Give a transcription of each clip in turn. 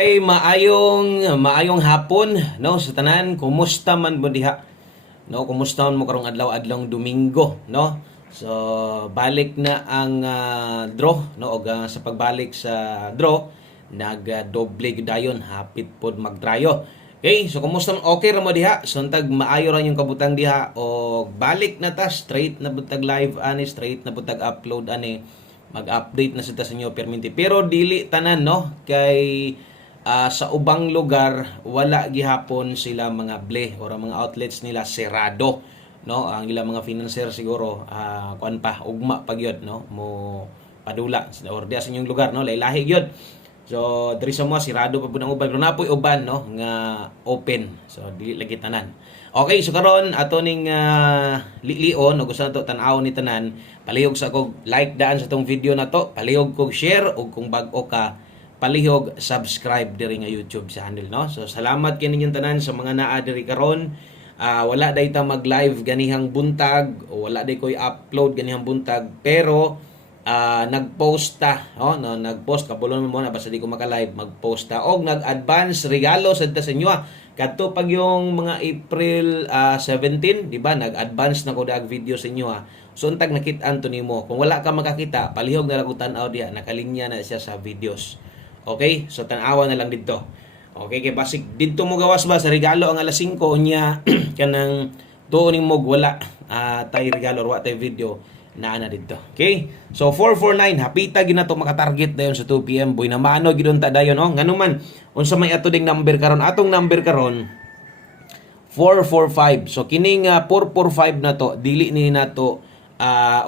Ay maayong hapon no sa tanan, kumusta man mo diha? No, kumusta man mo karong adlaw-adlong Domingo, no? So balik na ang draw no og sa pagbalik sa draw doble gyud dayon hapit pod magdrayo. Okay, so kumusta man okay ra mo diha? Suntag maayo ra yung kabutang diha og balik na ta straight na butag live ani, straight na butag upload ani. Mag-update na sa inyo perminti. Pero dili tanan no kay sa ubang lugar wala gihapon sila mga ble or mga outlets nila serado no, ang ilang mga financier siguro kuan pa ugma pa gyud no mo padula or diya sa inyong lugar no lahi gyud. So diri sa mo sirado pa pud ang uban pero napoy uban no nga open, so dili lagi tanan. Okay, so karon ato ning lilion o gusto nato tan-aw ni tanan, palihog sa kog like daan sa tong video na to, palihog kog share ug kung bag-o ka palihog subscribe diri nga YouTube channel no. So salamat kay ninyong tanan sa mga naa diri karon. Wala day ta mag-live ganihang buntag o wala day koy upload ganihang buntag pero nag-post ta no, nag-post kabulon mo na basta di ko maka-live, mag-post ta og nag-advance regalo sa inyo kadto pag yung mga April 17 di ba nag-advance na ko dag video sa inyo so untag nakit-an to nimo. Kung wala ka makakita palihog na lang ko tan-aw diha, nakalinya na siya sa videos. Okay, so tan-awa na lang dito. Okay, kay basig dito mo gawas ba sa regalo ang alas 5 nya kanang tuon mo wala tay regalo or wa tay video na dito. Okay? So 449 hapita gid nato maka-target dayon sa 2 PM boy na maano gid ta dayon no. Nganuman unsa may ato ding number karon? Atong number karon 445. So kining 445 na to dili ni nato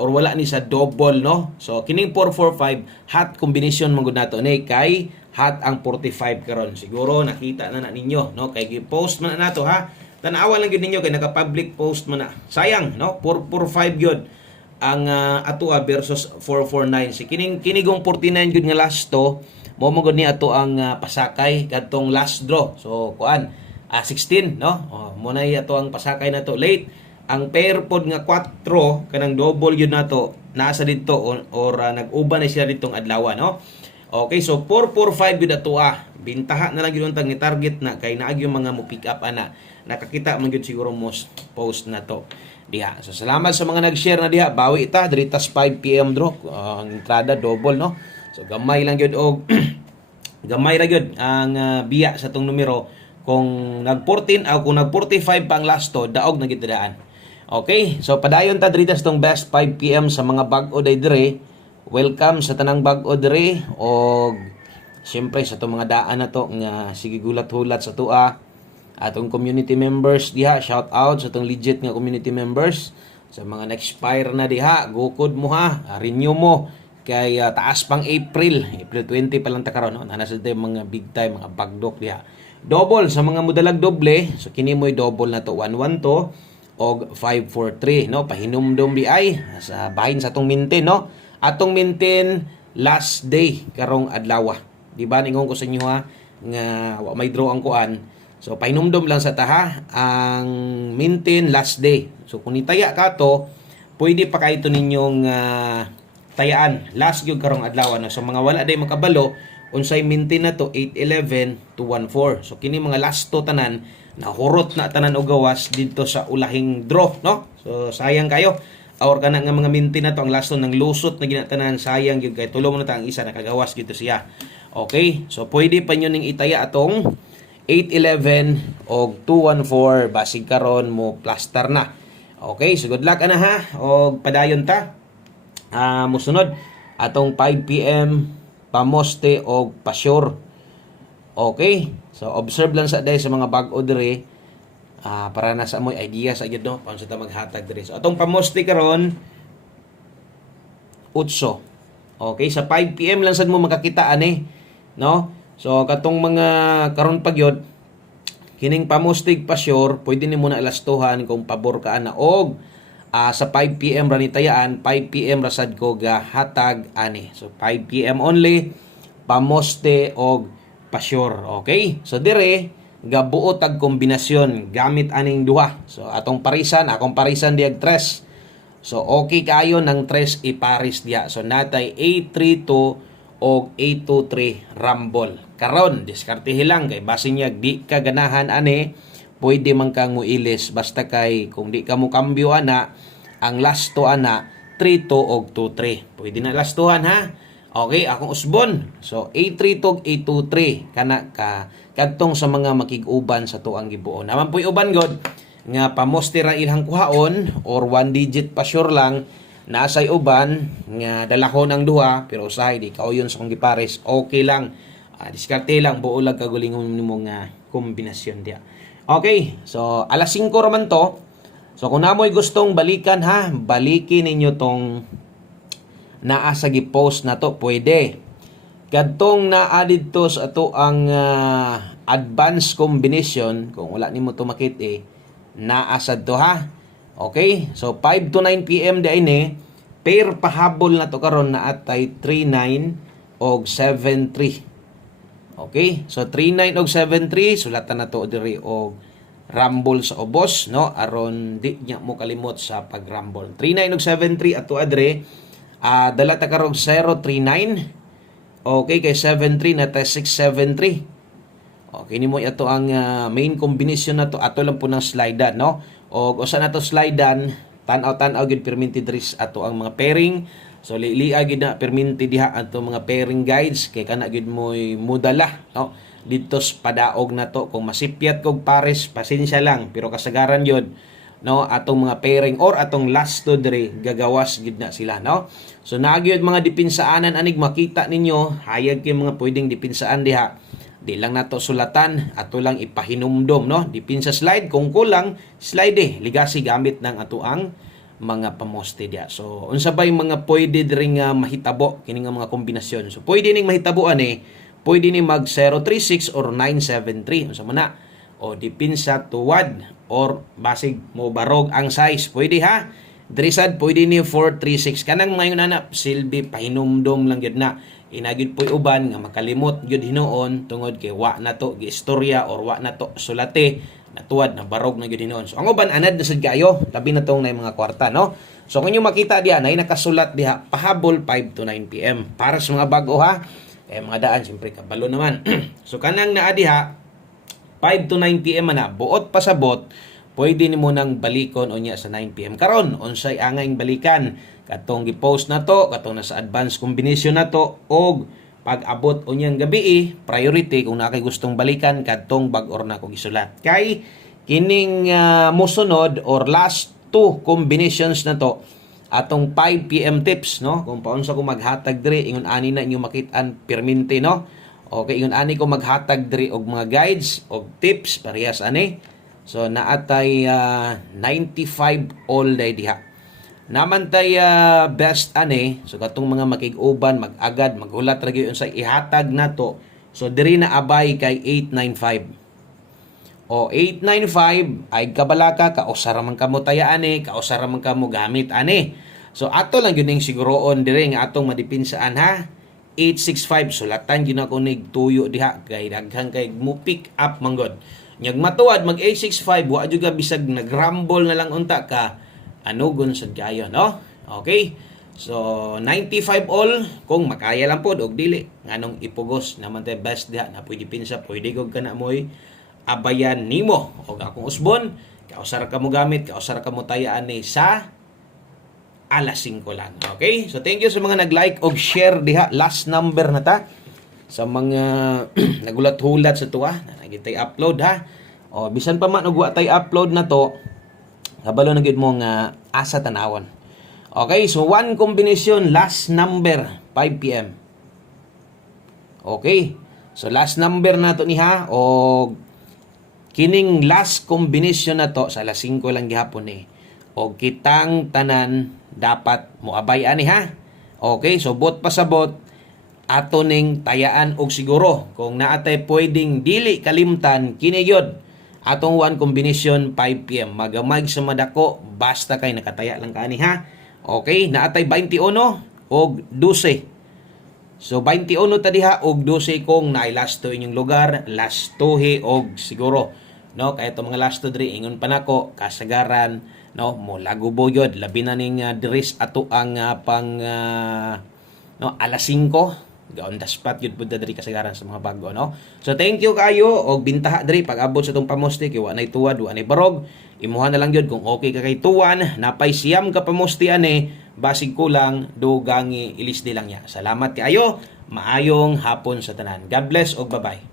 or wala ni sa double no. So kining 445 hot combination man gud nato ni kay hot ang 45 karon. Siguro nakita na ninyo no kay gi-post man na nato ha. Tan-awa lang gid ninyo kay naka-public post man na. Sayang no 445 gyud ang ato versus 449. Si kinigong 49 gyud nga last to mo gud ni ato ang pasakay kadtong last draw. So kuan 16 no. Mo na ato ang pasakay nato late. Ang pair pod nga 4 kanang double yun nato nasa dito or nag-uban na siya ditong adlaw no. Okay, so 445 gyud ato bintaha na lang gyud untang ni target na kay naag yung mga mo pick up ana. Nakakita man gyud siguro most post na to diha. So salamat sa mga nag-share na diha. Bawi ta diri tas 5 PM draw. Ang entrada double no. So gamay lang gyud og gamay ra gyud ang biya sa tong numero. Kung nag-14 o kung nag-45 pa ang last to, daog na gitadaan. Okay, so padayon ta diri tas tong best 5 PM sa mga bag-o day dire. Welcome sa tanang bag-o dire og siyempre sa tong mga daan na to nga sige gulat-hulat sa tua. Atong community members diha, shout out sa atong legit nga community members. Sa mga na-expire na diha, gukod mo renew mo kay taas pang April 20 pa lang ta karon no. Nasa mga big time mga bagdok diha. Double sa mga modalag doble, so kini mo'y double na to 112 og 543 no. Pahinumdom di ay sa bahin sa atong maintain no. Atong maintain last day karong adlaw. Di ba ningon ko sa inyo nga may draw ang kuan. So pahinumdom lang sa taha ang maintain last day. So kung itaya ka to, pwede pa kayo ninyong tayaan last gyud karong adlaw no. So mga wala day makabalo unsay maintain na to 811 to 14. So kini mga last to tanan nahurot na tanan og gawas dito sa ulahing draw no. So sayang kayo or kana nga mga maintain na to ang last to nang lusot na ginatanan, sayang gyud kay tulong na ta ang isa nakagawas gito siya. Okay, so pwede pa nyo ning itaya atong 811 og 214 basig karon mo plaster na. Okay, so good luck ana ha og padayon ta. Musunod atong 5 PM pamoste og pasyor. Okay, so observe lang sa day sa mga bag-o dire para nasa mo idea sa gyud no paano sa ta maghatag dire. So atong pamoste karon 8. Okay, sa 5 PM lang sad mo makakita ani no. So katong mga karon pagyod kining pamostig pasyor pwede nimo na alastuhan kung pabor ka ana og sa 5 PM ra ni tayaan, 5 PM ra sad ko ga hatag ani. So 5 PM only pamoste og pasyor. Okay? So dire gabuo tag kombinasyon gamit aning duha. So atong parisan, akong parisan diag 3. So okay kayo ng 3 iparis diya. So natay A32 og 823 Rumble. Karon diskartehe lang kay base niya di ka ganahan ani, pwede man kang muilis basta kay kung di ka mo kambyo ana, ang last to ana 32 og 23. Pwede na lastuhan ha. Okay, akong usbon. So 83 tog 823 kana ka kadtong sa mga makig-uban sa tuang gibuon. Naman puy uban god nga pamoste ra ilang kuhaon or 1 digit pa sure lang nasay uban nga dalahon ang duha pero usahay di kauyon sa kong gipares, okay lang. Diskarte lang buo lang kagulingon nimo nga kombinasyon dia. Okay, so alas 5 raman to. So kung namoy gustong balikan ha, balikin ninyo tong naa sa gi-post na to, pwede. Kadtong naa didto sa ato ang advanced combination, kung wala nimo to makit naa sad to ha. Okay? So 5 to 9 PM di ini, pair pahabol na to karon na atay 39 og 73. Okay? So 39 og 73 sulatan na to diri og rumble sa ubos, no? Aron di nya mo kalimot sa pag-rumble. 39 og 73 ato adre. Dala ta karong 039. Okay, kay 73 na ta 673. Okay, nimo ito ang main combination na to. Ato lang po ng slidean, no? O usa na to slidean, tan-aw gid perminted ris ato ang mga pairing. So lilia gid na perminted diha ato mga pairing guides kay kana gid moy mudala, no? Dito padaog na to kung masipyat kog pares, pasensya lang pero kasagaran yun, no, atong mga pairing or atong last to dire gagawas gid na sila, no? So nagyod mga depinsaanan anig makita ninyo hayag kay mga pwedeng depinsaan diha. Di lang nato sulatan, ato lang ipahinumdom, no? Dipinsa slide kung kulang slide ligasi gamit ng ato ang mga pamoste diha. So unsa bay mga pwede diri nga mahitabo kini nga mga kombinasyon. So pwede ning mahitabo pwede ni mag 036 or 973 unsa man na. O dipinsa tuwad or basig mo barog ang size, pwede ha. Drisad pwede ni 436 kanang mayon na silbi pahinumdom lang gyud na. Inagid po'y uban nga makalimot gyud hinuon tungod kay wa na to giistorya or wa na to sulate natuwad na barog na gyud hinuon. So ang uban anad na sad kayo tabi na tong nay mga kwarta, no? So kung inyo makita diha nay nakasulat diha pahabol 5 to 9 PM para sa mga bag-o ha. Kaya mga daan siyempre kabalo naman. So kanang naa diha 5 to 9 PM na buot pasabot, pwede nimo nang balikon unya sa 9 PM karon unsay angayng balikan katong gi-post na to, katong nasa advanced combination na to, og pag-abot unyang gabi priority kung nakay gustong balikan katong bag-or na kong isulat kay kining mosunod or last two combinations na to atong 5 PM tips, no? Kung paunsa ko maghatag diri ingon ani na inyo makit-an perminti, no? Okay, ingon ani ko maghatag diri og mga guides og tips parehas ani. So naatay 95 all day diha. Naman tay best ani, so katong mga makig-uban mag-agad maghulat ra gyud unsay ihatag nato. So diri na abay kay 895. O 895 ay kabalaka kausara man kamo taya ani, kausara man kamo gamit ani. So ato lang gyud ning siguroon diri nga atong madipinsaan ha. 865 sulatan gyud ako nig tuyo diha kay daghang kay mo pick up manggod. Nyag matuwad mag 865 wa jud ka bisag nagrumble na lang unta ka anugon sad kayo, no? Okay? So 95 all kung makaya lang pod og dili nganong ipugos naman tay best diha na pwede pinsa pwede gog kana moy abayan nimo og akong usbon kausara ka mo gamit kausara ka mo tayaan ni sa alas 5 lang. Okay? So thank you sa mga nag-like og share diha. Last number na ta sa mga nagulat-hulat sa tuwa na nagitay upload ha. O bisan pa man og wa tay upload na to kabalo na gyud mo nga asa tanawon. Okay, so one combination last number 5 PM. Okay. So last number na to ni ha og kining last combination na to sa alas 5 lang gihapon o kitang tanan dapat moabay ani ha. Okay, so bot pasabot ato ning tayaan og siguro kung naatay pwedeng dili kalimtan kini gyud atong one combination 5 PM magamay sa madako basta kay nakataya lang ka ani ha. Okay, naatay 21 og 12. So 21 ta diha og 12 kung naay last to inyong lugar, last to og siguro, no, kay itong mga last to diri ingon pa nako kasagaran, no, mo lagubo gyud labi na ning diris ato ang pang no alas 5 On the spot yun po diri kasagaran sa mga bago, no? So thank you kayo og bintaha diri pag abot sa tong pamusti kay wa nay tuwad, wa nay barog. Imuha na lang yun kung okay ka kay tuwan, napay siyam ka pamusti ani, basig kulang dugangi ilis lang ya. Salamat kayo. Maayong hapon sa tanan. God bless og bye-bye.